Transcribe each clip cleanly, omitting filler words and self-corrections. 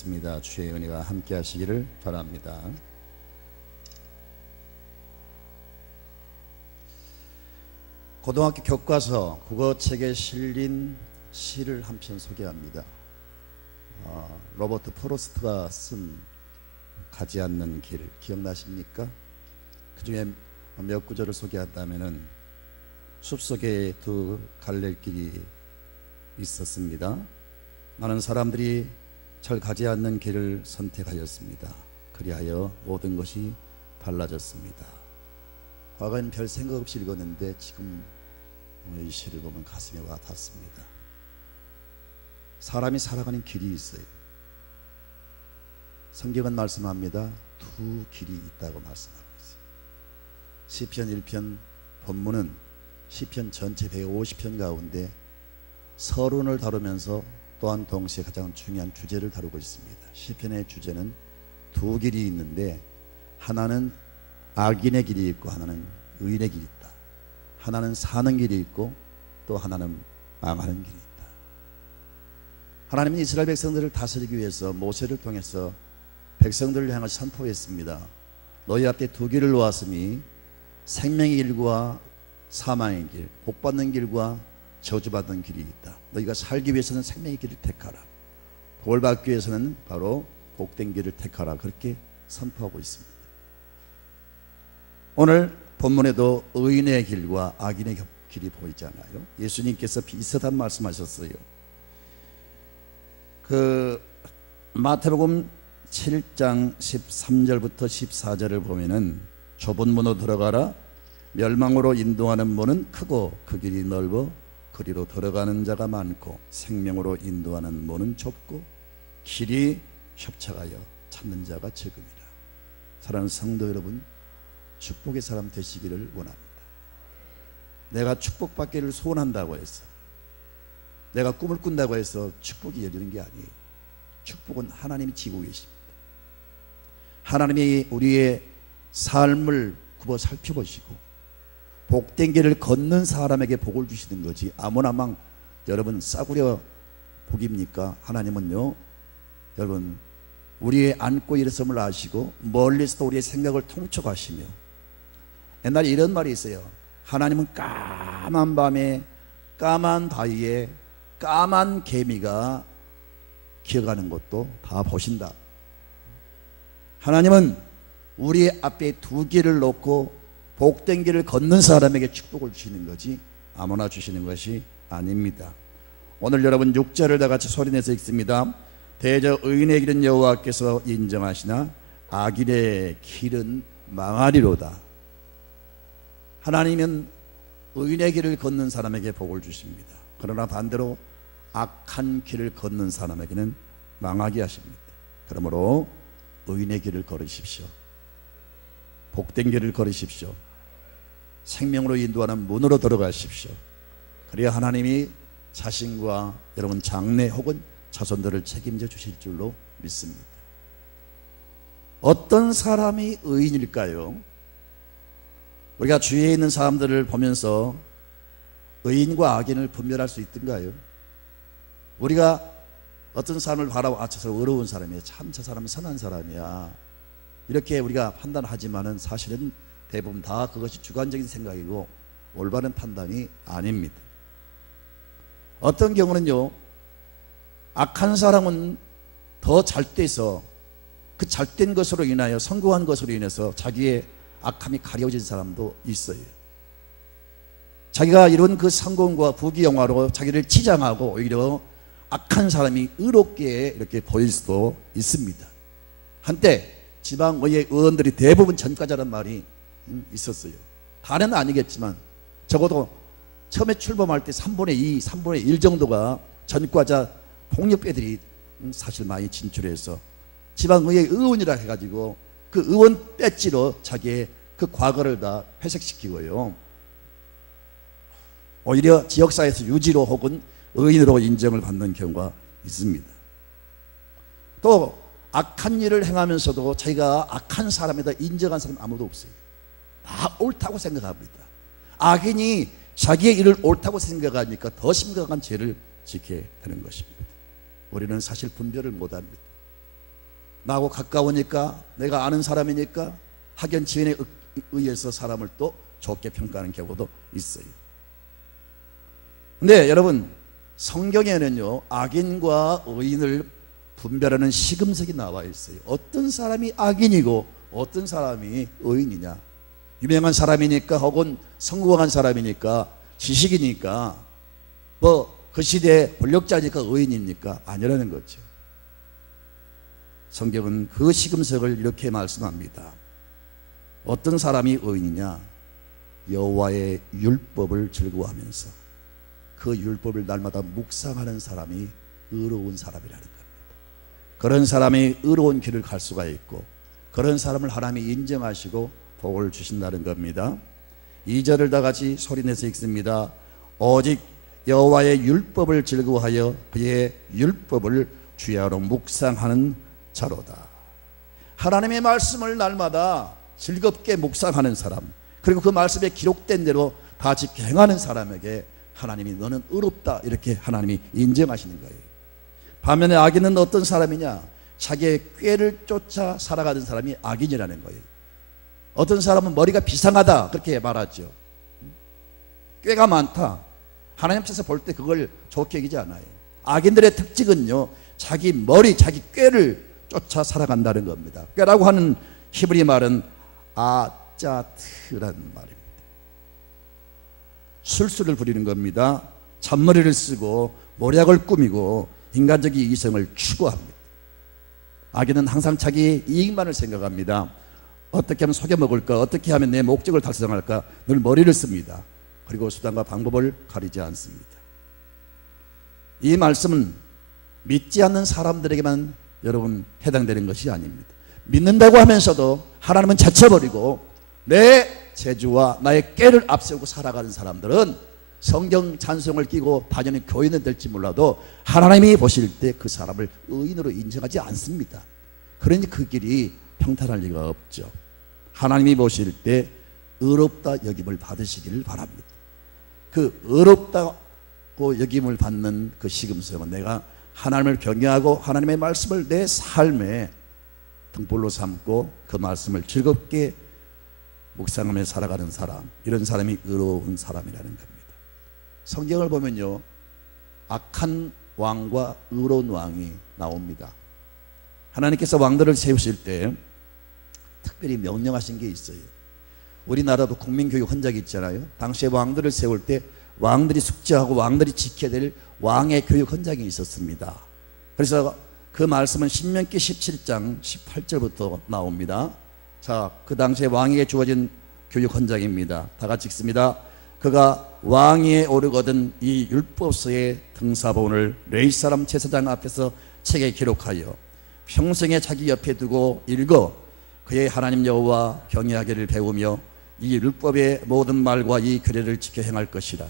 있습니다. 주의 은혜가 함께 하시기를 바랍니다. 고등학교 교과서 국어책에 실린 시를 한 편 소개합니다. 로버트 프로스트가 쓴 가지 않는 길 기억나십니까? 그 중에 몇 구절을 소개한다면은 숲속에 두 갈래길이 있었습니다. 많은 사람들이 잘 가지 않는 길을 선택하였습니다. 그리하여 모든 것이 달라졌습니다. 과거엔 별 생각 없이 읽었는데 지금 이 시를 보면 가슴에 와 닿습니다. 사람이 살아가는 길이 있어요. 성경은 말씀합니다. 두 길이 있다고 말씀하고 있어요. 시편 1편 본문은 시편 전체 150편 가운데 서론을 다루면서 또한 동시에 가장 중요한 주제를 다루고 있습니다. 시편의 주제는 두 길이 있는데 하나는 악인의 길이 있고 하나는 의인의 길이 있다. 하나는 사는 길이 있고 또 하나는 망하는 길이 있다. 하나님은 이스라엘 백성들을 다스리기 위해서 모세를 통해서 백성들을 향해 선포했습니다. 너희 앞에 두 길을 놓았으니 생명의 길과 사망의 길, 복받는 길과 저주받는 길이 있다. 너희가 살기 위해서는 생명의 길을 택하라. 복을 받기 위해서는 바로 복된 길을 택하라. 그렇게 선포하고 있습니다. 오늘 본문에도 의인의 길과 악인의 길이 보이잖아요. 예수님께서 비슷한 말씀하셨어요. 마태복음 7장 13절부터 14절을 보면은 좁은 문으로 들어가라. 멸망으로 인도하는 문은 크고 그 길이 넓어 그리로 들어가는 자가 많고 생명으로 인도하는 문은 좁고 길이 협착하여 찾는 자가 적음이라. 사랑하는 성도 여러분, 축복의 사람 되시기를 원합니다. 내가 축복받기를 소원한다고 해서, 내가 꿈을 꾼다고 해서 축복이 열리는 게 아니에요. 축복은 하나님이 지고 계십니다. 하나님이 우리의 삶을 굽어 살펴보시고 복된 길을 걷는 사람에게 복을 주시는 거지, 아무나 막 여러분 싸구려 복입니까? 하나님은요, 여러분 우리의 앉고 일어섬을 아시고 멀리서도 우리의 생각을 통촉하시며, 옛날에 이런 말이 있어요. 하나님은 까만 밤에 까만 바위에 까만 개미가 기어가는 것도 다 보신다. 하나님은 우리 앞에 두 길을 놓고 복된 길을 걷는 사람에게 축복을 주시는 거지 아무나 주시는 것이 아닙니다. 오늘 여러분 6절을 다 같이 소리내서 읽습니다. 대저 의인의 길은 여호와께서 인정하시나 악인의 길은 망하리로다. 하나님은 의인의 길을 걷는 사람에게 복을 주십니다. 그러나 반대로 악한 길을 걷는 사람에게는 망하게 하십니다. 그러므로 의인의 길을 걸으십시오. 복된 길을 걸으십시오. 생명으로 인도하는 문으로 들어가십시오. 그래야 하나님이 자신과 여러분 장래 혹은 자손들을 책임져 주실 줄로 믿습니다. 어떤 사람이 의인일까요? 우리가 주위에 있는 사람들을 보면서 의인과 악인을 분별할 수 있던가요? 우리가 어떤 사람을 바라보고 저 사람 어려운 사람이야, 참 저 사람은 선한 사람이야, 이렇게 우리가 판단하지만은 사실은 대부분 다 그것이 주관적인 생각이고 올바른 판단이 아닙니다. 어떤 경우는요, 악한 사람은 더 잘돼서 그 잘된 것으로 인하여 성공한 것으로 인해서 자기의 악함이 가려진 사람도 있어요. 자기가 이룬 그 성공과 부귀영화로 자기를 치장하고 오히려 악한 사람이 의롭게 이렇게 보일 수도 있습니다. 한때 지방의회 의원들이 대부분 전과자란 말이 있었어요. 다는 아니겠지만 적어도 처음에 출범할 때 3분의 2, 3분의 1 정도가 전과자 폭력배들이 사실 많이 진출해서 지방의회 의원이라 해가지고 그 의원 배지로 자기의 그 과거를 다 회색시키고요, 오히려 지역사회에서 유지로 혹은 의인으로 인정을 받는 경우가 있습니다. 또 악한 일을 행하면서도 자기가 악한 사람이다 인정한 사람 아무도 없어요. 다 옳다고 생각합니다. 악인이 자기의 일을 옳다고 생각하니까 더 심각한 죄를 짓게 되는 것입니다. 우리는 사실 분별을 못합니다. 나하고 가까우니까, 내가 아는 사람이니까 학연 지연에 의해서 사람을 또 좋게 평가하는 경우도 있어요. 근데 여러분, 성경에는요 악인과 의인을 분별하는 시금석이 나와 있어요. 어떤 사람이 악인이고 어떤 사람이 의인이냐. 유명한 사람이니까 혹은 성공한 사람이니까 지식이니까 뭐 그 시대의 권력자니까 의인입니까? 아니라는 거죠. 성경은 그 시금석을 이렇게 말씀합니다. 어떤 사람이 의인이냐? 여호와의 율법을 즐거워하면서 그 율법을 날마다 묵상하는 사람이 의로운 사람이라는 겁니다. 그런 사람이 의로운 길을 갈 수가 있고 그런 사람을 하나님이 인정하시고 복을 주신다는 겁니다. 2절을 다 같이 소리내서 읽습니다. 오직 여호와의 율법을 즐거워하여 그의 율법을 주야로 묵상하는 자로다. 하나님의 말씀을 날마다 즐겁게 묵상하는 사람, 그리고 그 말씀에 기록된 대로 다 지켜 행하는 사람에게 하나님이 너는 의롭다 이렇게 하나님이 인정하시는 거예요. 반면에 악인은 어떤 사람이냐? 자기의 꾀를 쫓아 살아가는 사람이 악인이라는 거예요. 어떤 사람은 머리가 비상하다 그렇게 말하죠. 꾀가 많다. 하나님 앞에서 볼 때 그걸 좋게 여기지 않아요. 악인들의 특징은요 자기 머리, 자기 꾀를 쫓아 살아간다는 겁니다. 꾀라고 하는 히브리 말은 아짜트라는 말입니다. 술수를 부리는 겁니다. 잔머리를 쓰고 모략을 꾸미고 인간적인 이성을 추구합니다. 악인은 항상 자기 이익만을 생각합니다. 어떻게 하면 속여먹을까, 어떻게 하면 내 목적을 달성할까 늘 머리를 씁니다. 그리고 수단과 방법을 가리지 않습니다. 이 말씀은 믿지 않는 사람들에게만 여러분 해당되는 것이 아닙니다. 믿는다고 하면서도 하나님은 제쳐버리고 내 재주와 나의 꾀를 앞세우고 살아가는 사람들은 성경 찬송을 끼고 단연히 교인은 될지 몰라도 하나님이 보실 때 그 사람을 의인으로 인정하지 않습니다. 그러니 그 길이 평탄할 리가 없죠. 하나님이 보실 때 의롭다 여김을 받으시기를 바랍니다. 그 의롭다고 여김을 받는 그 시금석은 내가 하나님을 경외하고 하나님의 말씀을 내 삶의 등불로 삼고 그 말씀을 즐겁게 묵상하며 살아가는 사람, 이런 사람이 의로운 사람이라는 겁니다. 성경을 보면요 악한 왕과 의로운 왕이 나옵니다. 하나님께서 왕들을 세우실 때 특별히 명령하신 게 있어요. 우리나라도 국민교육 헌장이 있잖아요. 당시에 왕들을 세울 때 왕들이 숙지하고 왕들이 지켜야 될 왕의 교육 헌장이 있었습니다. 그래서 그 말씀은 신명기 17장 18절부터 나옵니다. 자, 그 당시에 왕에게 주어진 교육 헌장입니다. 다 같이 읽습니다. 그가 왕위에 오르거든 이 율법서의 등사본을 레위 사람 제사장 앞에서 책에 기록하여 평생에 자기 옆에 두고 읽어 그의 하나님 여호와 경외하기를 배우며 이 율법의 모든 말과 이 규례를 지켜 행할 것이라.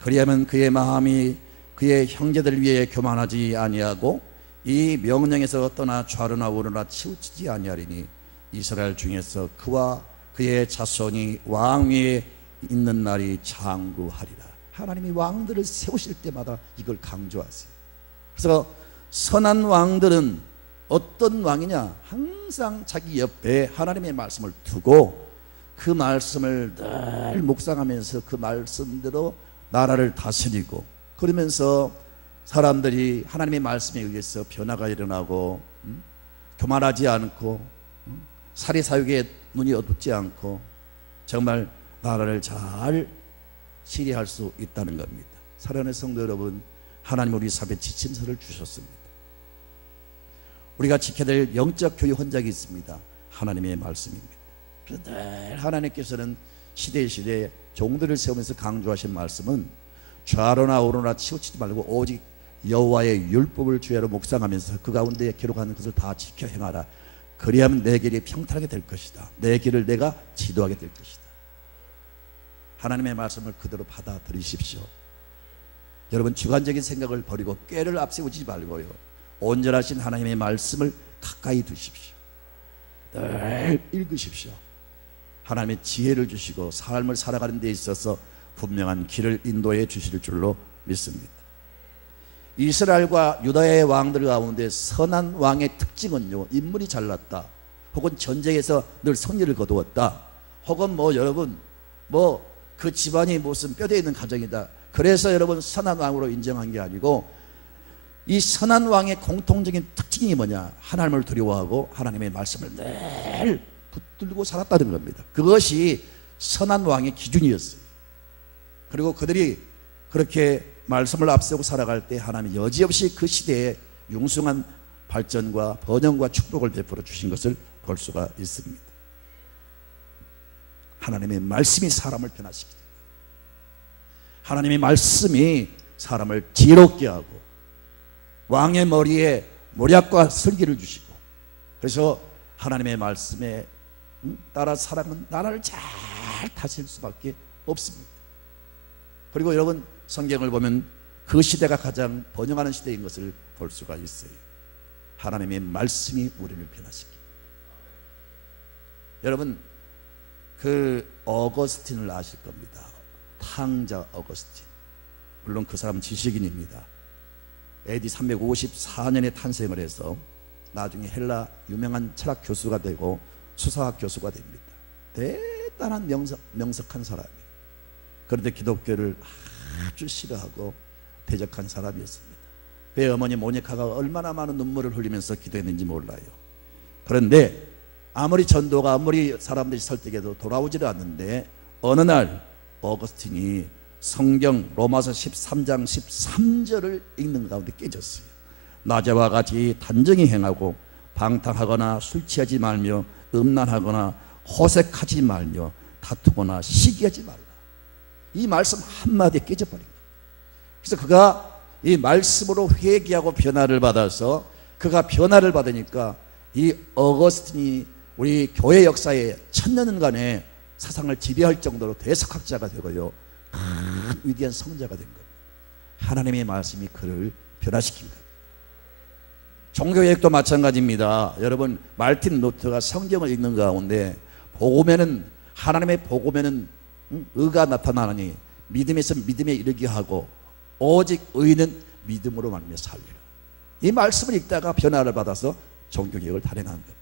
그리하면 그의 마음이 그의 형제들 위에 교만하지 아니하고 이 명령에서 떠나 좌로나 우로나 치우치지 아니하리니 이스라엘 중에서 그와 그의 자손이 왕위에 있는 날이 장구하리라. 하나님이 왕들을 세우실 때마다 이걸 강조하세요. 그래서 선한 왕들은 어떤 왕이냐? 항상 자기 옆에 하나님의 말씀을 두고 그 말씀을 늘 묵상하면서 그 말씀대로 나라를 다스리고, 그러면서 사람들이 하나님의 말씀에 의해서 변화가 일어나고 교만하지 않고 사리사욕에 눈이 어둡지 않고 정말 나라를 잘 치리할 수 있다는 겁니다. 사랑하는 성도 여러분, 하나님 우리 삶에 지침서를 주셨습니다. 우리가 지켜야 될 영적 교육 헌장이 있습니다. 하나님의 말씀입니다. 그래서 늘 하나님께서는 시대에 종들을 세우면서 강조하신 말씀은 좌로나 우로나 치우치지 말고 오직 여호와의 율법을 주야로 묵상하면서 그 가운데 기록하는 것을 다 지켜 행하라. 그리하면 내 길이 평탄하게 될 것이다. 내 길을 내가 지도하게 될 것이다. 하나님의 말씀을 그대로 받아들이십시오. 여러분, 주관적인 생각을 버리고 꾀를 앞세우지 말고요, 온전하신 하나님의 말씀을 가까이 두십시오. 늘 읽으십시오. 하나님의 지혜를 주시고 삶을 살아가는 데 있어서 분명한 길을 인도해 주실 줄로 믿습니다. 이스라엘과 유다의 왕들 가운데 선한 왕의 특징은요, 인물이 잘났다, 혹은 전쟁에서 늘 승리를 거두었다, 혹은 여러분 그 집안이 무슨 뼈대 있는 가정이다, 그래서 여러분 선한 왕으로 인정한 게 아니고, 이 선한 왕의 공통적인 특징이 뭐냐? 하나님을 두려워하고 하나님의 말씀을 늘 붙들고 살았다는 겁니다. 그것이 선한 왕의 기준이었어요. 그리고 그들이 그렇게 말씀을 앞세우고 살아갈 때 하나님이 여지없이 그 시대에 융숭한 발전과 번영과 축복을 베풀어 주신 것을 볼 수가 있습니다. 하나님의 말씀이 사람을 변화시키는 거예요. 하나님의 말씀이 사람을 지혜롭게 하고 왕의 머리에 모략과 슬기를 주시고, 그래서 하나님의 말씀에 따라 사람은 나라를 잘 다스릴 수밖에 없습니다. 그리고 여러분 성경을 보면 그 시대가 가장 번영하는 시대인 것을 볼 수가 있어요. 하나님의 말씀이 우리를 변화시킵니다. 여러분 그 어거스틴을 아실 겁니다. 탕자 어거스틴. 물론 그 사람은 지식인입니다. AD 354년에 탄생을 해서 나중에 헬라 유명한 철학 교수가 되고 수사학 교수가 됩니다. 대단한 명석한 사람이에요. 그런데 기독교를 아주 싫어하고 대적한 사람이었습니다. 그의 어머니 모니카가 얼마나 많은 눈물을 흘리면서 기도했는지 몰라요. 그런데 아무리 전도가 아무리 사람들이 설득해도 돌아오지를 않는데, 어느 날 어거스틴이 성경 로마서 13장 13절을 읽는 가운데 깨졌어요. 낮에와 같이 단정히 행하고 방탕하거나 술 취하지 말며 음란하거나 호색하지 말며 다투거나 시기하지 말라. 이 말씀 한마디에 깨져버린 거예요. 그래서 그가 이 말씀으로 회개하고 변화를 받아서, 그가 변화를 받으니까 이 어거스틴이 우리 교회 역사에 1000년간의 사상을 지배할 정도로 대석학자가 되고요, 큰 위대한 성자가 된 겁니다. 하나님의 말씀이 그를 변화시킨 겁니다. 종교개혁도 마찬가지입니다. 여러분 말틴 루터가 성경을 읽는 가운데 복음에는, 하나님의 복음에는 의가 나타나니 믿음에서 믿음에 이르게 하고 오직 의는 믿음으로 말미암아 살리라. 이 말씀을 읽다가 변화를 받아서 종교개혁을 단행한 겁니다.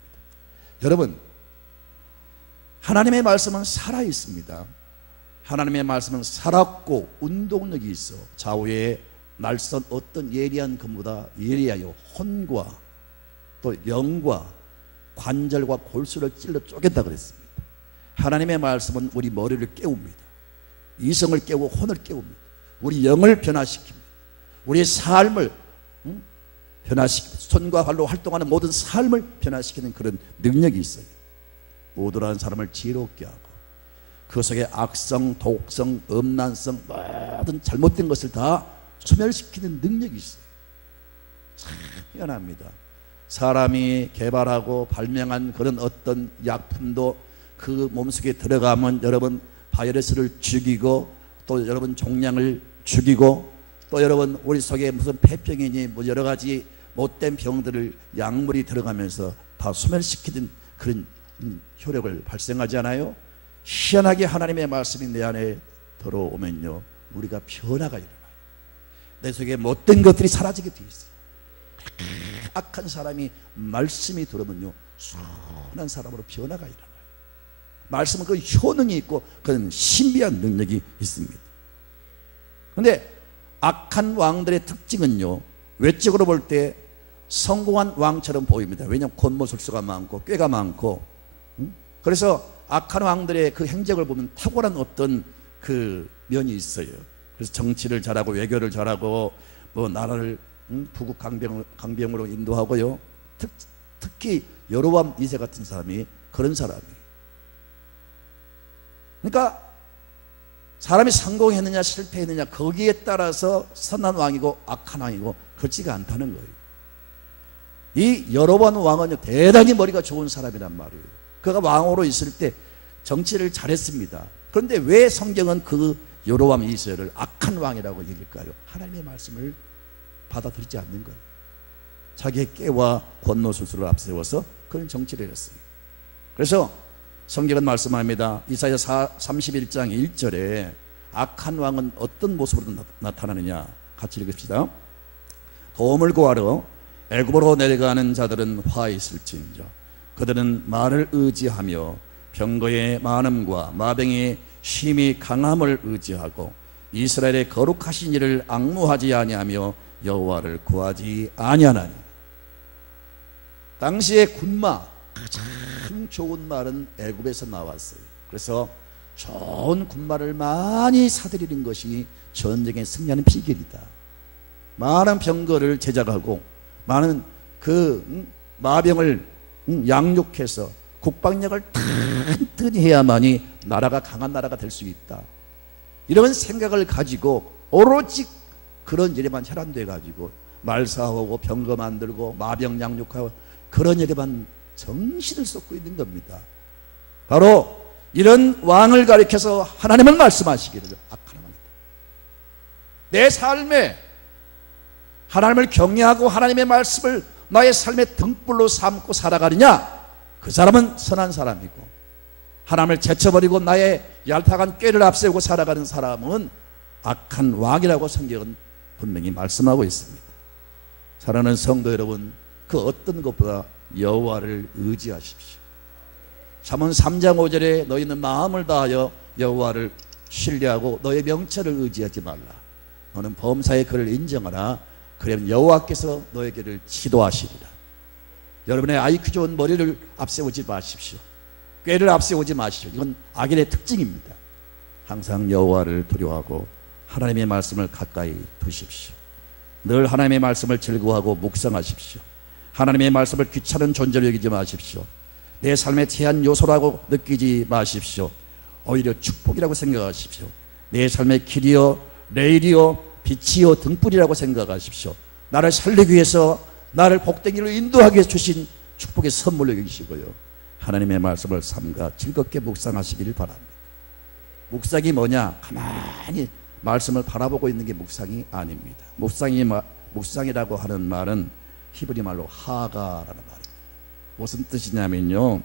여러분 하나님의 말씀은 살아있습니다. 하나님의 말씀은 살았고 운동력이 있어 좌우에 날선 어떤 예리한 검보다 예리하여 혼과 또 영과 관절과 골수를 찔러 쪼갠다 그랬습니다. 하나님의 말씀은 우리 머리를 깨웁니다. 이성을 깨우고 혼을 깨웁니다. 우리 영을 변화시킵니다. 우리의 삶을 변화시킵니다. 손과 발로 활동하는 모든 삶을 변화시키는 그런 능력이 있어요. 모두라는 사람을 지혜롭게 하고 그 속에 악성, 독성, 음란성, 모든 잘못된 것을 다 소멸시키는 능력이 있어요. 참 희한합니다. 사람이 개발하고 발명한 그런 어떤 약품도 그 몸속에 들어가면 여러분 바이러스를 죽이고 또 여러분 종양을 죽이고 또 여러분 우리 속에 무슨 폐병이니 뭐 여러 가지 못된 병들을 약물이 들어가면서 다 소멸시키는 그런 효력을 발생하지 않아요? 희한하게 하나님의 말씀이 내 안에 들어오면요 우리가 변화가 일어나요. 내 속에 못된 것들이 사라지게 돼 있어요. 악한 사람이 말씀이 들어오면요 순한 사람으로 변화가 일어나요. 말씀은 그 효능이 있고 그런 신비한 능력이 있습니다. 그런데 악한 왕들의 특징은요 외적으로 볼 때 성공한 왕처럼 보입니다. 왜냐하면 권모술수가 많고 꾀가 많고 그래서 악한 왕들의 그 행적을 보면 탁월한 어떤 그 면이 있어요. 그래서 정치를 잘하고 외교를 잘하고 뭐 나라를 부국 강병으로 인도하고요. 특히 여로보암 2세 같은 사람이 그런 사람이에요. 그러니까 사람이 성공했느냐 실패했느냐 거기에 따라서 선한 왕이고 악한 왕이고 그렇지가 않다는 거예요. 이 여로보암 왕은 대단히 머리가 좋은 사람이란 말이에요. 그가 왕으로 있을 때 정치를 잘했습니다. 그런데 왜 성경은 그 여로보암 2세를 악한 왕이라고 얘기할까요? 하나님의 말씀을 받아들이지 않는 거예요. 자기의 깨와 권노술수를 앞세워서 그런 정치를 했어요. 그래서 성경은 말씀합니다. 이사야 31장 1절에 악한 왕은 어떤 모습으로 나타나느냐 같이 읽읍시다. 도움을 구하러 애굽으로 내려가는 자들은 화 있을지인저 그들은 말을 의지하며 병거의 많음과 마병의 심히 강함을 의지하고 이스라엘의 거룩하신 이를 앙무하지 아니하며 여호와를 구하지 아니하나니. 당시의 군마, 가장 좋은 말은 애굽에서 나왔어요. 그래서 좋은 군마를 많이 사들이는 것이 전쟁에 승리하는 비결이다. 많은 병거를 제작하고 많은 그 마병을 양육해서 국방력을 튼튼히 해야만이 나라가 강한 나라가 될 수 있다. 이런 생각을 가지고 오로지 그런 일에만 혈안돼 가지고 말사하고 병거 만들고 마병 양육하고 그런 일에만 정신을 쏟고 있는 겁니다. 바로 이런 왕을 가리켜서 하나님은 말씀하시기를, 악한 왕이다. 내 삶에 하나님을 경외하고 하나님의 말씀을 나의 삶의 등불로 삼고 살아가느냐, 그 사람은 선한 사람이고, 하나님을 제쳐버리고 나의 얄팍한 꾀를 앞세우고 살아가는 사람은 악한 왕이라고 성경은 분명히 말씀하고 있습니다. 사랑하는 성도 여러분, 그 어떤 것보다 여호와를 의지하십시오. 잠언 3장 5절에 너희는 마음을 다하여 여호와를 신뢰하고 너의 명철을 의지하지 말라. 너는 범사의 그를 인정하라. 그러면 여호와께서 너에게를 지도하시리라. 여러분의 IQ 좋은 머리를 앞세우지 마십시오. 꾀를 앞세우지 마십시오. 이건 악인의 특징입니다. 항상 여호와를 두려워하고 하나님의 말씀을 가까이 두십시오. 늘 하나님의 말씀을 즐거워하고 묵상하십시오. 하나님의 말씀을 귀찮은 존재로 여기지 마십시오. 내 삶의 제한 요소라고 느끼지 마십시오. 오히려 축복이라고 생각하십시오. 내 삶의 길이요 레일이요 빛이요 등불이라고 생각하십시오. 나를 살리기 위해서 나를 복되기로 인도하기 위해서 주신 축복의 선물로 여기시고요, 하나님의 말씀을 삼가 즐겁게 묵상하시기를 바랍니다. 묵상이 뭐냐? 가만히 말씀을 바라보고 있는 게 묵상이 아닙니다. 묵상이라고 하는 말은 히브리 말로 하가라는 말입니다. 무슨 뜻이냐면요,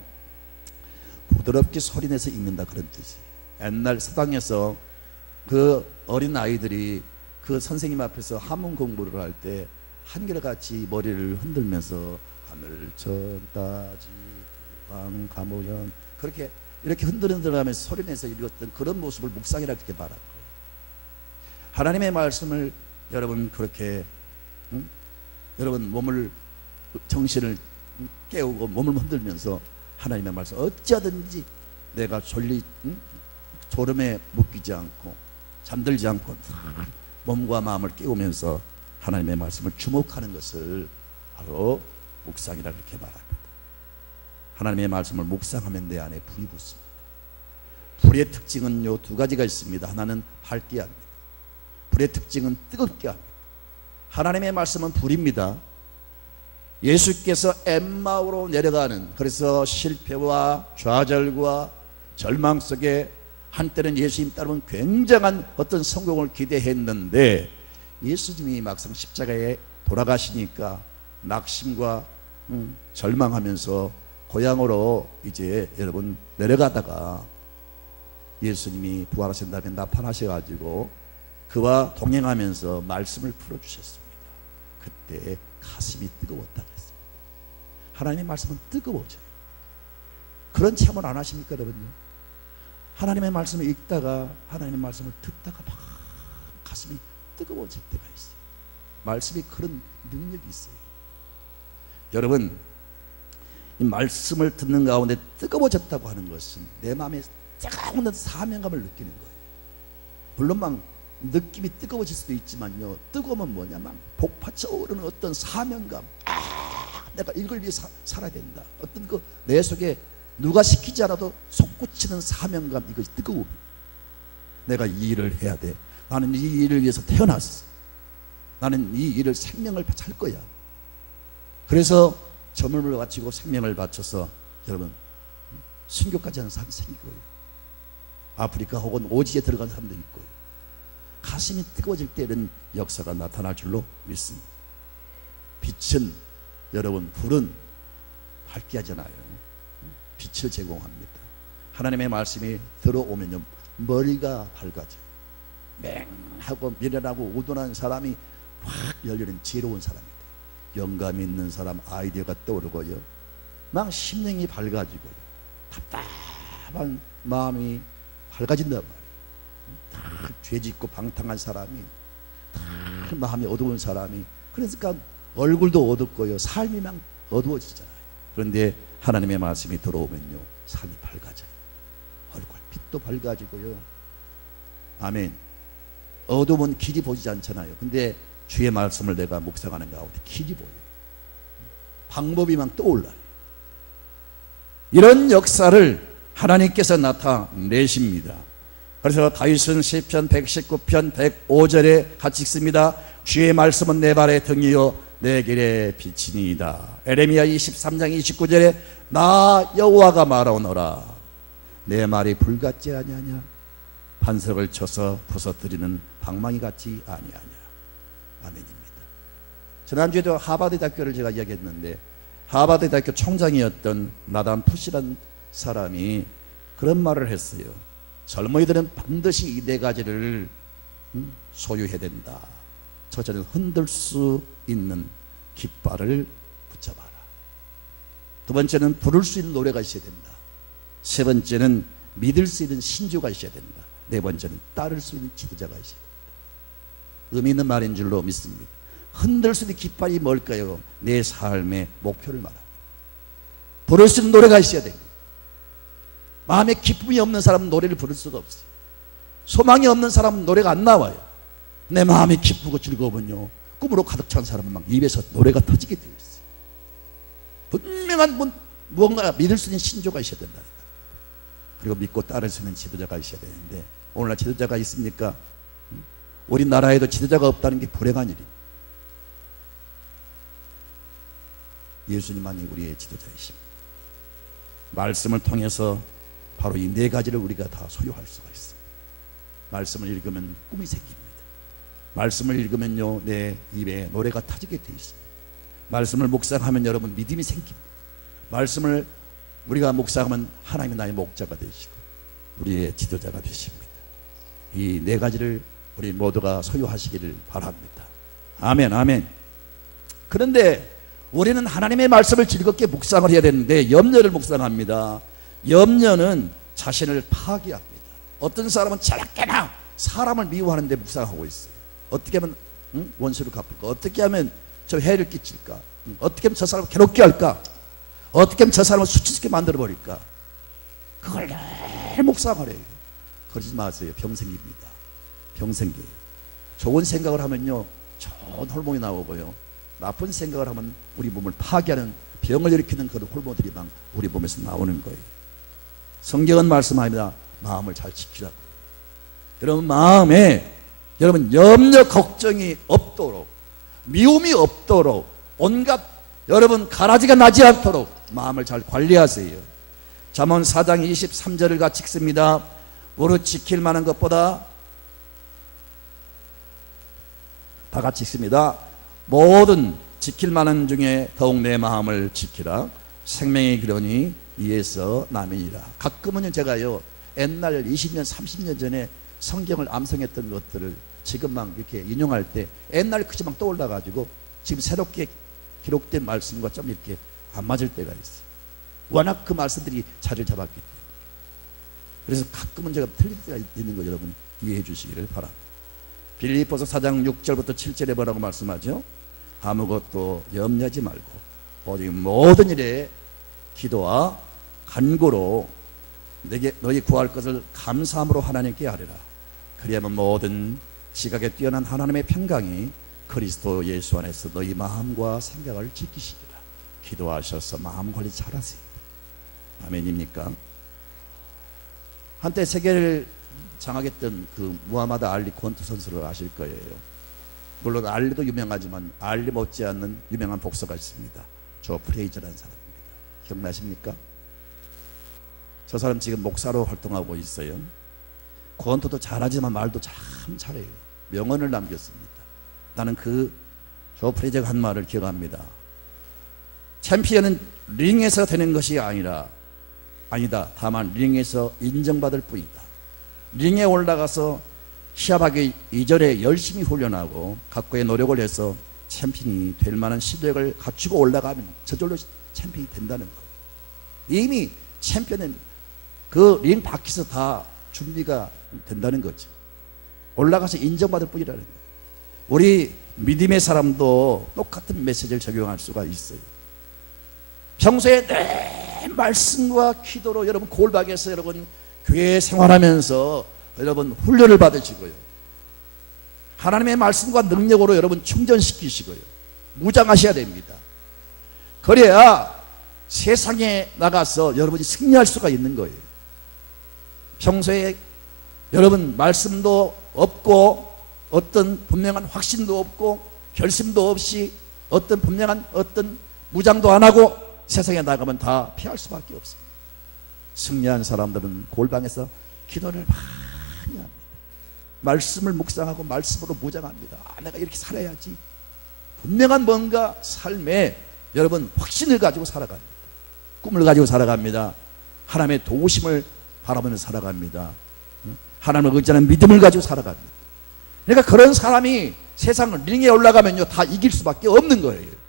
부드럽게 소리내서 읽는다, 그런 뜻이. 옛날 서당에서 그 어린 아이들이 그 선생님 앞에서 한문 공부를 할 때 한결같이 머리를 흔들면서 하늘 천 따지 왕 가모현 그렇게 이렇게 흔들흔들하면서 소리내서 읽었던 그런 모습을 묵상이라 그렇게 말할 거예요. 하나님의 말씀을 여러분 그렇게 여러분 몸을 정신을 깨우고 몸을 흔들면서 하나님의 말씀 어찌하든지 내가 졸음에 묶이지 않고 잠들지 않고 몸과 마음을 깨우면서 하나님의 말씀을 주목하는 것을 바로 묵상이라 그렇게 말합니다. 하나님의 말씀을 묵상하면 내 안에 불이 붙습니다. 불의 특징은 요 두 가지가 있습니다. 하나는 밝게 합니다. 불의 특징은 뜨겁게 합니다. 하나님의 말씀은 불입니다. 예수께서 엠마오로 내려가는, 그래서 실패와 좌절과 절망 속에 한때는 예수님 따르면 굉장한 어떤 성공을 기대했는데 예수님이 막상 십자가에 돌아가시니까 낙심과 절망하면서 고향으로 이제 여러분 내려가다가 예수님이 부활하신 다음에 나타나셔가지고 그와 동행하면서 말씀을 풀어주셨습니다. 그때 가슴이 뜨거웠다고 했습니다. 하나님의 말씀은 뜨거워져요. 그런 체험을 안 하십니까 여러분요? 하나님의 말씀을 읽다가 하나님의 말씀을 듣다가 막 가슴이 뜨거워질 때가 있어요. 말씀이 그런 능력이 있어요. 여러분, 이 말씀을 듣는 가운데 뜨거워졌다고 하는 것은 내 마음에 뜨거운 사명감을 느끼는 거예요. 물론 막 느낌이 뜨거워질 수도 있지만요, 뜨거우면 뭐냐, 막 복받쳐 오르는 어떤 사명감, 내가 이걸 위해 살아야 된다, 어떤 그 내 속에 누가 시키지 않아도 솟구치는 사명감, 이것이 뜨거움. 내가 이 일을 해야 돼. 나는 이 일을 위해서 태어났어. 나는 이 일을 생명을 바칠 거야. 그래서 젊음을 바치고 생명을 바쳐서 여러분 순교까지 하는 사람이 생기고요. 아프리카 혹은 오지에 들어간 사람도 있고요. 가슴이 뜨거워질 때는 역사가 나타날 줄로 믿습니다. 빛은 여러분, 불은 밝게 하잖아요. 빛을 제공합니다. 하나님의 말씀이 들어오면요, 머리가 밝아져요. 맹하고 미련하고 우둔한 사람이 확 열리는 지혜로운 사람이 돼. 영감이 있는 사람, 아이디어가 떠오르고요, 막 심령이 밝아지고요, 답답한 마음이 밝아진단 말이에요. 다 죄짓고 방탕한 사람이, 다 마음이 어두운 사람이, 그러니까 얼굴도 어둡고요, 삶이 막 어두워지잖아요. 그런데 하나님의 말씀이 들어오면요, 삶이 밝아져요. 얼굴 빛도 밝아지고요. 아멘. 어두운 길이 보이지 않잖아요. 근데 주의 말씀을 내가 묵상하는 가운데 길이 보여요. 방법이 막 떠올라요. 이런 역사를 하나님께서 나타내십니다. 그래서 다윗은 시편 119편 105절에 같이 읽습니다. 주의 말씀은 내 발의 등이요 내 길의 빛이니이다. 에레미야 23장 29절에 나 여호와가 말하노라 내 말이 불같지 아니하냐, 반석을 쳐서 부서뜨리는 방망이 같지 아니하냐. 아멘입니다. 지난주에도 하버드 대학교를 제가 이야기했는데, 하버드 대학교 총장이었던 나단 푸시란 사람이 그런 말을 했어요. 젊은이들은 반드시 이 네 가지를 소유해야 된다. 첫째는 흔들 수 있는 깃발을 붙잡아라. 두 번째는 부를 수 있는 노래가 있어야 된다. 세 번째는 믿을 수 있는 신주가 있어야 된다. 네 번째는 따를 수 있는 지도자가 있어야 된다. 의미 있는 말인 줄로 믿습니다. 흔들 수 있는 깃발이 뭘까요? 내 삶의 목표를 말합니다. 부를 수 있는 노래가 있어야 됩니다. 마음에 기쁨이 없는 사람은 노래를 부를 수가 없어요. 소망이 없는 사람은 노래가 안 나와요. 내 마음이 기쁘고 즐거우면요, 꿈으로 가득 찬 사람은 막 입에서 노래가 터지게 되어 있어요. 분명한 무언가 믿을 수 있는 신조가 있어야 된다는 거예요. 그리고 믿고 따를 수 있는 지도자가 있어야 되는데, 오늘날 지도자가 있습니까? 우리나라에도 지도자가 없다는 게 불행한 일입니다. 예수님만이 우리의 지도자이십니다. 말씀을 통해서 바로 이 네 가지를 우리가 다 소유할 수가 있습니다. 말씀을 읽으면 꿈이 생깁니다. 말씀을 읽으면요, 내 입에 노래가 터지게 되어 있습니다. 말씀을 묵상하면 여러분 믿음이 생깁니다. 말씀을 우리가 묵상하면 하나님이 나의 목자가 되시고 우리의 지도자가 되십니다. 이 네 가지를 우리 모두가 소유하시기를 바랍니다. 아멘, 아멘. 그런데 우리는 하나님의 말씀을 즐겁게 묵상을 해야 되는데 염려를 묵상합니다. 염려는 자신을 파괴합니다. 어떤 사람은 저렇게나 사람을 미워하는데 묵상하고 있어요. 어떻게 하면 원수를 갚을까? 어떻게 하면 저 해를 끼칠까? 어떻게 하면 저 사람을 괴롭게 할까? 어떻게 하면 저 사람을 수치스럽게 만들어버릴까? 그걸 늘 묵상을 해요. 그러지 마세요. 병 생깁니다. 병 생겨요. 좋은 생각을 하면요, 좋은 호르몬이 나오고요, 나쁜 생각을 하면 우리 몸을 파괴하는, 병을 일으키는 그런 호르몬들이 막 우리 몸에서 나오는 거예요. 성경은 말씀합니다. 마음을 잘 지키라고. 여러분 마음에 여러분 염려 걱정이 없도록, 미움이 없도록, 온갖 여러분 가라지가 나지 않도록 마음을 잘 관리하세요. 잠언 4장 23절을 같이 읽습니다. 무릇 지킬 만한 것보다, 다 같이 읽습니다. 모든 지킬 만한 중에 더욱 내 마음을 지키라. 생명의 기론이 이에서 남이니라. 가끔은 제가요, 옛날 20년 30년 전에 성경을 암송했던 것들을 지금 막 이렇게 인용할 때 옛날 그저 막 떠올라 가지고 지금 새롭게 기록된 말씀과 좀 이렇게 안 맞을 때가 있어요. 워낙 그 말씀들이 자리를 잡았기 때문에. 그래서 가끔은 제가 틀릴 때가 있는 거 여러분 이해해 주시기를 바랍니다. 빌립보서 4장 6절부터 7절에 뭐라고 말씀하죠? 아무것도 염려하지 말고 오직 모든 일에 기도와 간구로 너희 구할 것을 감사함으로 하나님께 아뢰라. 그리하면 모든 지각에 뛰어난 하나님의 평강이 그리스도 예수 안에서 너희 마음과 생각을 지키시리라. 기도하셔서 마음 관리 잘하세요. 아멘입니까? 한때 세계를 장악했던 그 무하마드 알리 권투 선수를 아실 거예요. 물론 알리도 유명하지만 알리 못지않는 유명한 복서가 있습니다. 조 프레이저라는 사람입니다. 기억나십니까? 저 사람 지금 목사로 활동하고 있어요. 권투도 잘하지만 말도 참 잘해요. 명언을 남겼습니다. 나는 그 조 프레이저가 한 말을 기억합니다. 챔피언은 링에서 되는 것이 아니다. 다만 링에서 인정받을 뿐이다. 링에 올라가서 시합하기 이전에 열심히 훈련하고 각고의 노력을 해서 챔피언이 될 만한 실력을 갖추고 올라가면 저절로 챔피언이 된다는 거예요. 이미 챔피언은 그 링 밖에서 다 준비가 된다는 거죠. 올라가서 인정받을 뿐이라는 거예요. 우리 믿음의 사람도 똑같은 메시지를 적용할 수가 있어요. 평소에 내 말씀과 기도로 여러분 골방에서 여러분 교회 생활하면서 여러분 훈련을 받으시고요. 하나님의 말씀과 능력으로 여러분 충전시키시고요. 무장하셔야 됩니다. 그래야 세상에 나가서 여러분이 승리할 수가 있는 거예요. 평소에 여러분 말씀도 없고 어떤 분명한 확신도 없고 결심도 없이 어떤 분명한 어떤 무장도 안 하고 세상에 나가면 다 피할 수밖에 없습니다. 승리한 사람들은 골방에서 기도를 많이 합니다. 말씀을 묵상하고 말씀으로 무장합니다. 내가 이렇게 살아야지. 분명한 뭔가 삶에 여러분 확신을 가지고 살아갑니다. 꿈을 가지고 살아갑니다. 하나님의 도우심을 바라보면서 살아갑니다. 하나님을 의지하는 믿음을 가지고 살아갑니다. 그러니까 그런 사람이 세상 링에 올라가면요 다 이길 수밖에 없는 거예요.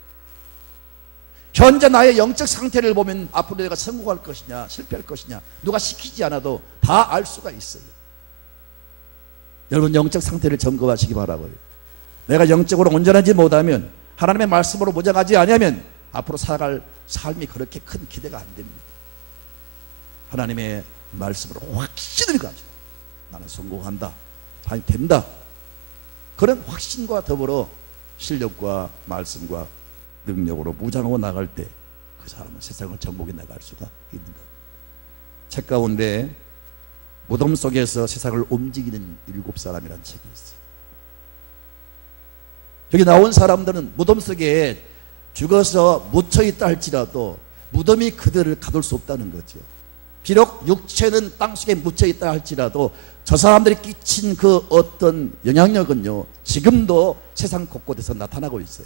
현재 나의 영적 상태를 보면 앞으로 내가 성공할 것이냐 실패할 것이냐 누가 시키지 않아도 다 알 수가 있어요. 여러분 영적 상태를 점검하시기 바라고요. 내가 영적으로 온전하지 못하면 하나님의 말씀으로 무장하지 않으면 앞으로 살아갈 삶이 그렇게 큰 기대가 안 됩니다. 하나님의 말씀으로 확신을 가지고 나는 성공한다, 아니 된다, 그런 확신과 더불어 실력과 말씀과 능력으로 무장하고 나갈 때 그 사람은 세상을 정복해 나갈 수가 있는 겁니다. 책 가운데 무덤 속에서 세상을 움직이는 7사람이라는 책이 있어요. 여기 나온 사람들은 무덤 속에 죽어서 묻혀있다 할지라도 무덤이 그들을 가둘 수 없다는 거죠. 비록 육체는 땅속에 묻혀있다 할지라도 저 사람들이 끼친 그 어떤 영향력은요 지금도 세상 곳곳에서 나타나고 있어요.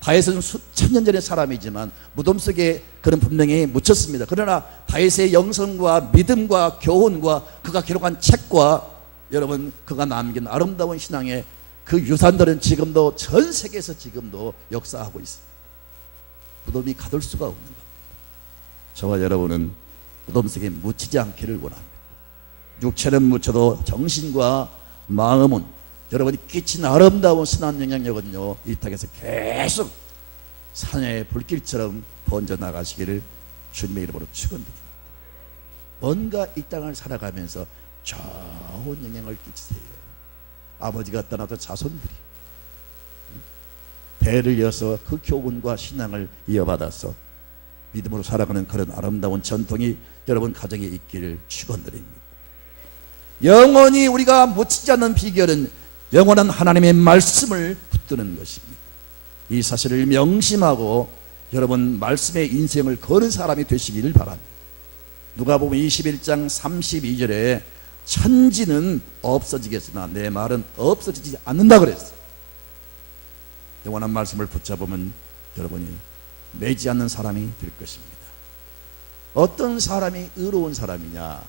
다윗은 수천 년 전의 사람이지만 무덤 속에 그는 분명히 묻혔습니다. 그러나 다윗의 영성과 믿음과 교훈과 그가 기록한 책과 여러분 그가 남긴 아름다운 신앙의 그 유산들은 지금도 전 세계에서 지금도 역사하고 있습니다. 무덤이 가둘 수가 없는 겁니다. 저와 여러분은 무덤 속에 묻히지 않기를 원합니다. 육체는 묻혀도 정신과 마음은 여러분이 끼친 아름다운 선한 영향력은요 이 땅에서 계속 산의 불길처럼 번져나가시기를 주님의 이름으로 축원드립니다. 뭔가 이 땅을 살아가면서 좋은 영향을 끼치세요. 아버지가 떠나던 자손들이 대를 이어서 그 교훈과 신앙을 이어받아서 믿음으로 살아가는 그런 아름다운 전통이 여러분 가정에 있기를 축원드립니다. 영원히 우리가 묻히지 않는 비결은 영원한 하나님의 말씀을 붙드는 것입니다. 이 사실을 명심하고 여러분 말씀의 인생을 거는 사람이 되시기를 바랍니다. 누가복음 21장 32절에 천지는 없어지겠으나 내 말은 없어지지 않는다 그랬어요. 영원한 말씀을 붙잡으면 여러분이 매지 않는 사람이 될 것입니다. 어떤 사람이 의로운 사람이냐?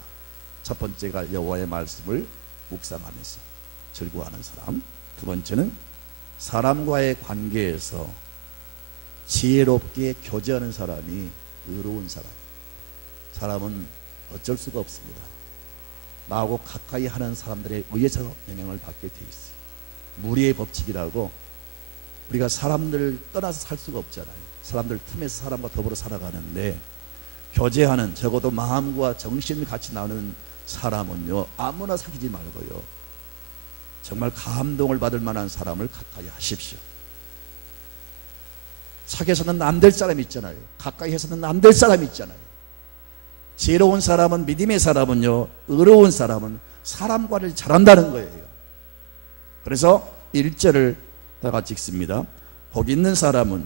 첫 번째가 여호와의 말씀을 묵상하면서 즐거워하는 사람. 두 번째는 사람과의 관계에서 지혜롭게 교제하는 사람이 의로운 사람. 사람은 어쩔 수가 없습니다. 나하고 가까이 하는 사람들에 의해서 영향을 받게 돼 있어요. 무리의 법칙이라고 우리가 사람들 떠나서 살 수가 없잖아요. 사람들 틈에서 사람과 더불어 살아가는데 교제하는 적어도 마음과 정신을 같이 나누는 사람은요 아무나 사귀지 말고요 정말 감동을 받을 만한 사람을 가까이 하십시오. 사귀어서는 안 될 사람이 있잖아요. 가까이 해서는 안 될 사람이 있잖아요. 지혜로운 사람은 믿음의 사람은요 의로운 사람은 사람과를 잘한다는 거예요. 그래서 1절을 다 같이 읽습니다. 복 있는 사람은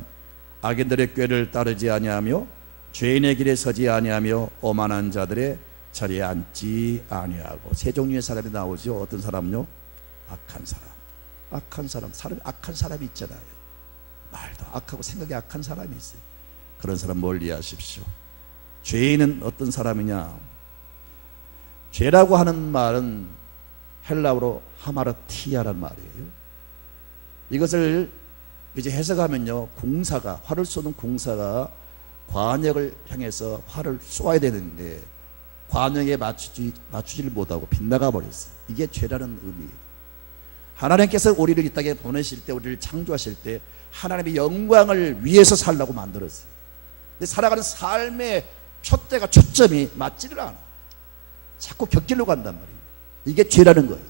악인들의 꾀를 따르지 아니하며 죄인의 길에 서지 아니하며 오만한 자들의 자리에 앉지 아니하고. 세 종류의 사람이 나오죠. 어떤 사람요? 악한 사람. 악한 사람, 악한 사람이 있잖아요. 말도 악하고 생각이 악한 사람이 있어요. 그런 사람 멀리 하십시오. 죄인은 어떤 사람이냐? 죄라고 하는 말은 헬라어로 하마르티아란 말이에요. 이것을 이제 해석하면요, 공사가, 활을 쏘는 공사가 관역을 향해서 활을 쏘아야 되는데 관역에 맞추지를 못하고 빗나가 버렸어요. 이게 죄라는 의미예요. 하나님께서 우리를 이 땅에 보내실 때, 우리를 창조하실 때 하나님의 영광을 위해서 살라고 만들었어요. 근데 살아가는 삶의 촛대가, 초점이 맞지를 않아. 자꾸 곁길로 간단 말이에요. 이게 죄라는 거예요.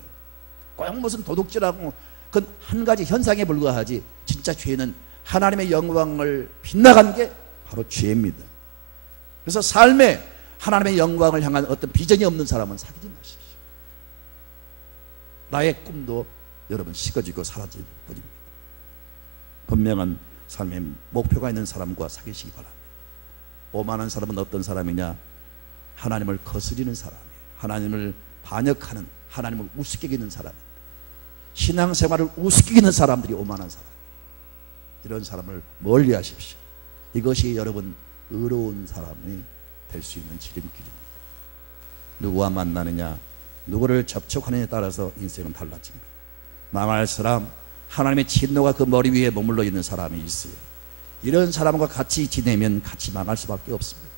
꼭 무슨 도둑질하고 그건 한 가지 현상에 불과하지, 진짜 죄는 하나님의 영광을 빗나간 게 바로 죄입니다. 그래서 삶에 하나님의 영광을 향한 어떤 비전이 없는 사람은 사귀지 마십시오. 나의 꿈도 여러분 식어지고 사라질 뿐입니다. 분명한 삶의 목표가 있는 사람과 사귀시기 바랍니다. 오만한 사람은 어떤 사람이냐? 하나님을 거스리는 사람이에요. 하나님을 반역하는, 하나님을 우습게 여기는 사람입니다. 신앙생활을 우습게 여기는 사람들이 오만한 사람. 이런 사람을 멀리 하십시오. 이것이 여러분 의로운 사람이 될 수 있는 지름길입니다. 누구와 만나느냐, 누구를 접촉하느냐에 따라서 인생은 달라집니다. 망할 사람, 하나님의 진노가 그 머리 위에 머물러 있는 사람이 있어요. 이런 사람과 같이 지내면 같이 망할 수밖에 없습니다.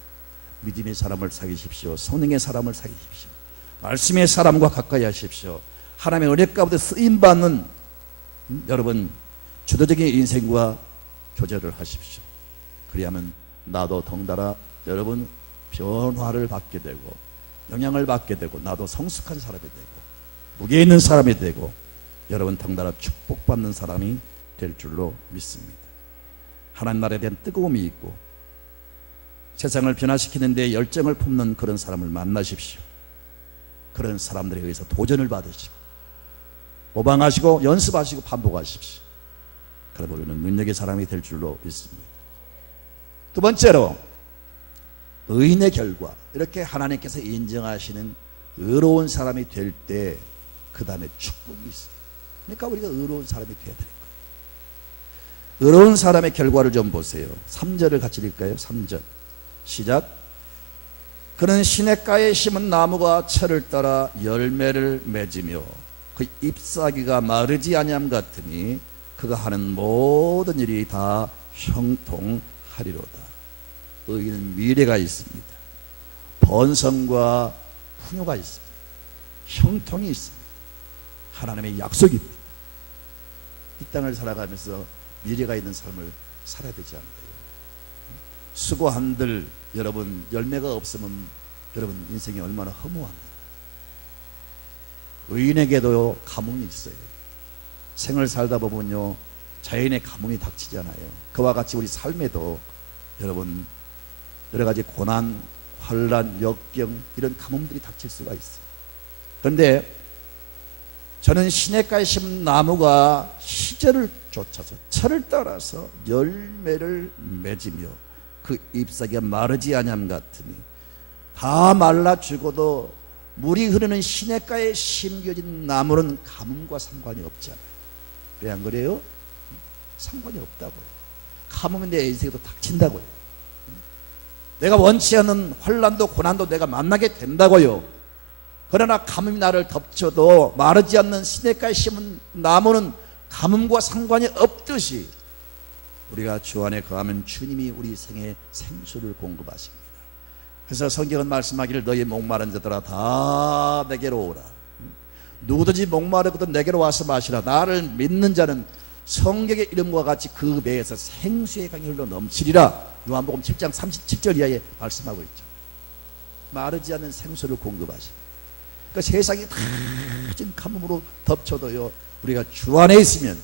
믿음의 사람을 사귀십시오. 성령의 사람을 사귀십시오. 말씀의 사람과 가까이 하십시오. 하나님의 은혜 가운데 쓰임받는 여러분 주도적인 인생과 교제를 하십시오. 그리하면 나도 덩달아 여러분 변화를 받게 되고 영향을 받게 되고, 나도 성숙한 사람이 되고 무게 있는 사람이 되고, 여러분 덩달아 축복받는 사람이 될 줄로 믿습니다. 하나님 나라에 대한 뜨거움이 있고 세상을 변화시키는 데 열정을 품는 그런 사람을 만나십시오. 그런 사람들에 의해서 도전을 받으시고 모방하시고 연습하시고 반복하십시오. 그러면 우리는 능력의 사람이 될 줄로 믿습니다. 두 번째로, 의인의 결과. 이렇게 하나님께서 인정하시는 의로운 사람이 될 때 그 다음에 축복이 있어요. 그러니까 우리가 의로운 사람이 되어야 될 거예요. 의로운 사람의 결과를 좀 보세요. 3절을 같이 읽을까요? 3절 시작. 그는 시냇가에 심은 나무가 철을 따라 열매를 맺으며 그 잎사귀가 마르지 아니함 같으니 그가 하는 모든 일이 다 형통하리로다. 의인은 미래가 있습니다. 번성과 풍요가 있습니다. 형통이 있습니다. 하나님의 약속입니다. 이 땅을 살아가면서 미래가 있는 삶을 살아야 되지 않을까요? 수고한들 여러분 열매가 없으면 여러분 인생이 얼마나 허무합니까? 의인에게도 가뭄이 있어요. 생을 살다 보면요 자연의 가뭄이 닥치잖아요. 그와 같이 우리 삶에도 여러분 여러 가지 고난, 환란, 역경 이런 가뭄들이 닥칠 수가 있어요. 그런데 저는 시냇가에 심은 나무가 시절을 쫓아서 철을 따라서 열매를 맺으며 그 잎사귀가 마르지 아니함 같으니, 다 말라 죽어도 물이 흐르는 시냇가에 심겨진 나무는 가뭄과 상관이 없잖아요. 왜 안 그래요? 상관이 없다고요. 가뭄이 내 인생에도 닥친다고요. 내가 원치 않는 환란도 고난도 내가 만나게 된다고요. 그러나 가뭄이 나를 덮쳐도 마르지 않는 시냇가에 심은 나무는 가뭄과 상관이 없듯이 우리가 주 안에 거하면 주님이 우리 생에 생수를 공급하십니다. 그래서 성경은 말씀하기를 너희 목마른 자들아 다 내게로 오라. 누구든지 목마르거든 내게로 와서 마시라. 나를 믿는 자는 성경의 이름과 같이 그 배에서 생수의 강이 흘러 넘치리라. 요한복음 7장 37절 이하에 말씀하고 있죠. 마르지 않는 생수를 공급하십니다. 그러니까 세상이 다 지금 가뭄으로 덮쳐도요 우리가 주 안에 있으면,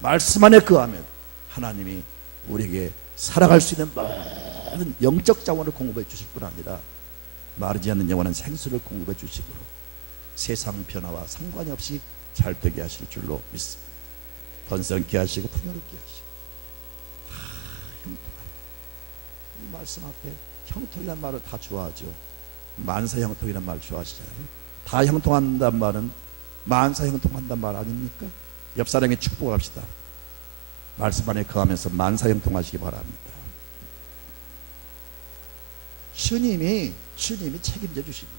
말씀 안에 거하면 하나님이 우리에게 살아갈 수 있는 모든 영적 자원을 공급해 주실 뿐 아니라 마르지 않는 영원한 생수를 공급해 주시므로 세상 변화와 상관이 없이 잘 되게 하실 줄로 믿습니다. 번성케 하시고 풍요롭게 하시고 다 형통하라. 이 말씀 앞에 형통이란 말을 다 좋아하죠. 만사 형통이란 말 좋아하시잖아요. 다 형통한단 말은 만사 형통한단 말 아닙니까? 옆 사람에게 축복합시다. 말씀 안에 거하면서 만사 형통하시기 바랍니다. 주님이 책임져 주십니다.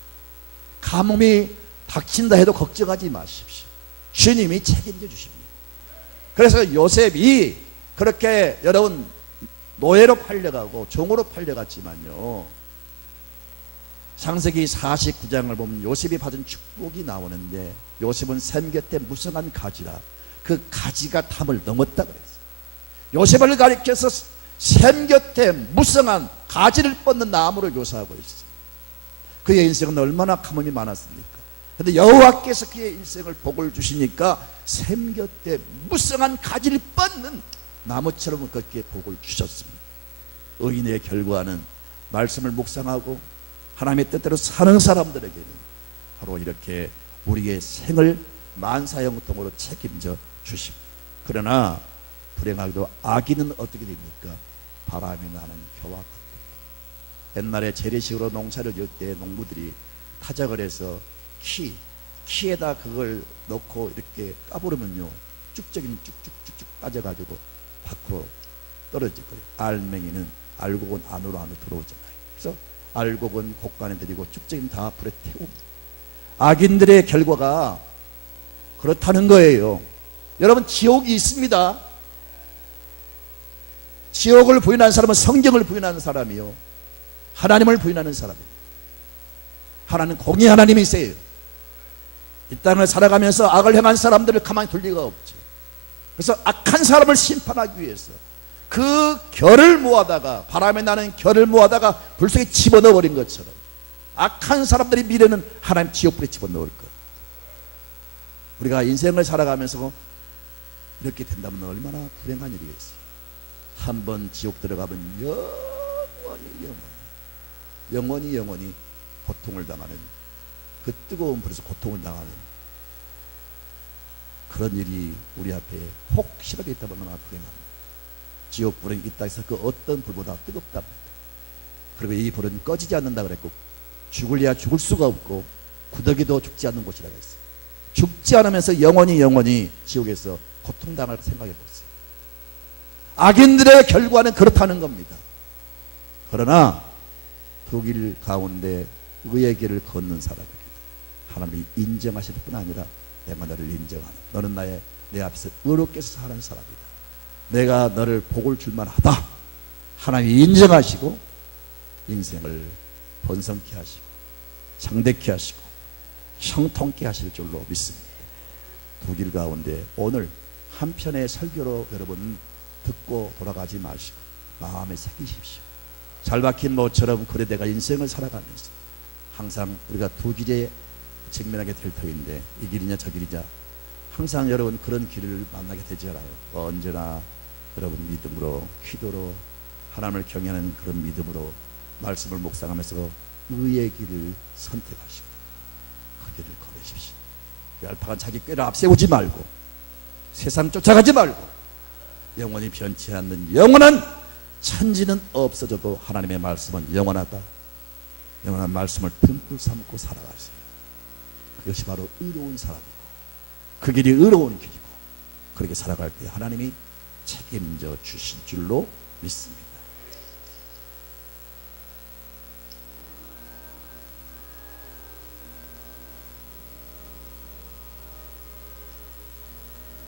가뭄이 닥친다 해도 걱정하지 마십시오. 주님이 책임져 주십니다. 그래서 요셉이 그렇게 여러분 노예로 팔려가고 종으로 팔려갔지만요, 창세기 49장을 보면 요셉이 받은 축복이 나오는데, 요셉은 샘 곁에 무성한 가지라 그 가지가 담을 넘었다 그랬어요. 요셉을 가리켜서 샘 곁에 무성한 가지를 뻗는 나무를 묘사하고 있어요. 그의 인생은 얼마나 가뭄이 많았습니까? 그런데 여호와께서 그의 인생을 복을 주시니까 샘 곁에 무성한 가지를 뻗는 나무처럼 그렇게 복을 주셨습니다. 의인의 결과는 말씀을 묵상하고 하나님의 뜻대로 사는 사람들에게는 바로 이렇게 우리의 생을 만사형통으로 책임져 주십니다. 그러나 불행하게도 악인은 어떻게 됩니까? 바람이 나는 겨와 같다. 옛날에 재래식으로 농사를 지을 때 농부들이 타작을 해서 키에다 그걸 넣고 이렇게 까부르면요, 쭉적이는 쭉쭉쭉쭉 빠져가지고 밖으로 떨어질 거예요. 알맹이는 알곡은 안으로 들어오잖아요. 그래서 알곡은 곡간에 들이고 쭉적이는 다 불에 태웁니다. 악인들의 결과가 그렇다는 거예요. 여러분, 지옥이 있습니다. 지옥을 부인하는 사람은 성경을 부인하는 사람이요, 하나님을 부인하는 사람입니다. 하나님, 공의 하나님이세요. 이 땅을 살아가면서 악을 행한 사람들을 가만히 둘 리가 없죠. 그래서 악한 사람을 심판하기 위해서 그 결을 모아다가, 바람에 나는 결을 모아다가 불 속에 집어넣어 버린 것처럼 악한 사람들의 미래는 하나님 지옥불에 집어넣을 것. 우리가 인생을 살아가면서 이렇게 된다면 얼마나 불행한 일이겠어요. 한번 지옥 들어가면 영원히 고통을 당하는, 그 뜨거운 불에서 고통을 당하는 그런 일이 우리 앞에 혹시라도 있다면 얼마나 불행합니다. 지옥불은 이 땅에서 그 어떤 불보다 뜨겁답니다. 그리고 이 불은 꺼지지 않는다 그랬고, 죽을래야 죽을 수가 없고 구더기도 죽지 않는 곳이라고 했어요. 죽지 않으면서 영원히 지옥에서 고통당할 생각해 보세요. 악인들의 결과는 그렇다는 겁니다. 그러나 두 길 가운데 의의 길을 걷는 사람에게 하나님이 인정하실 뿐 아니라 내가 너를 인정하는, 너는 내 앞에서 의롭게 사는 사람이다, 내가 너를 복을 줄만하다, 하나님이 인정하시고 인생을 번성케 하시고 장대케 하시고 형통케 하실 줄로 믿습니다. 두 길 가운데 오늘 한 편의 설교로 여러분 듣고 돌아가지 마시고 마음에 새기십시오. 잘 박힌 모처럼 그래 내가 인생을 살아가면서 항상 우리가 두 길에 직면하게 될 터인데, 이 길이냐 저 길이냐, 항상 여러분 그런 길을 만나게 되잖아요. 언제나 여러분 믿음으로, 기도로, 하나님을 경외하는 그런 믿음으로 말씀을 묵상하면서 의의 길을 선택하시고 그 길을 걸으십시오. 얄팍한 자기 꾀를 앞세우지 말고 세상 쫓아가지 말고 영원히 변치 않는 영원한, 천지는 없어져도 하나님의 말씀은 영원하다, 영원한 말씀을 듬뿍 삼고 살아가세요. 그것이 바로 의로운 사람이고 그 길이 의로운 길이고, 그렇게 살아갈 때 하나님이 책임져 주실 줄로 믿습니다.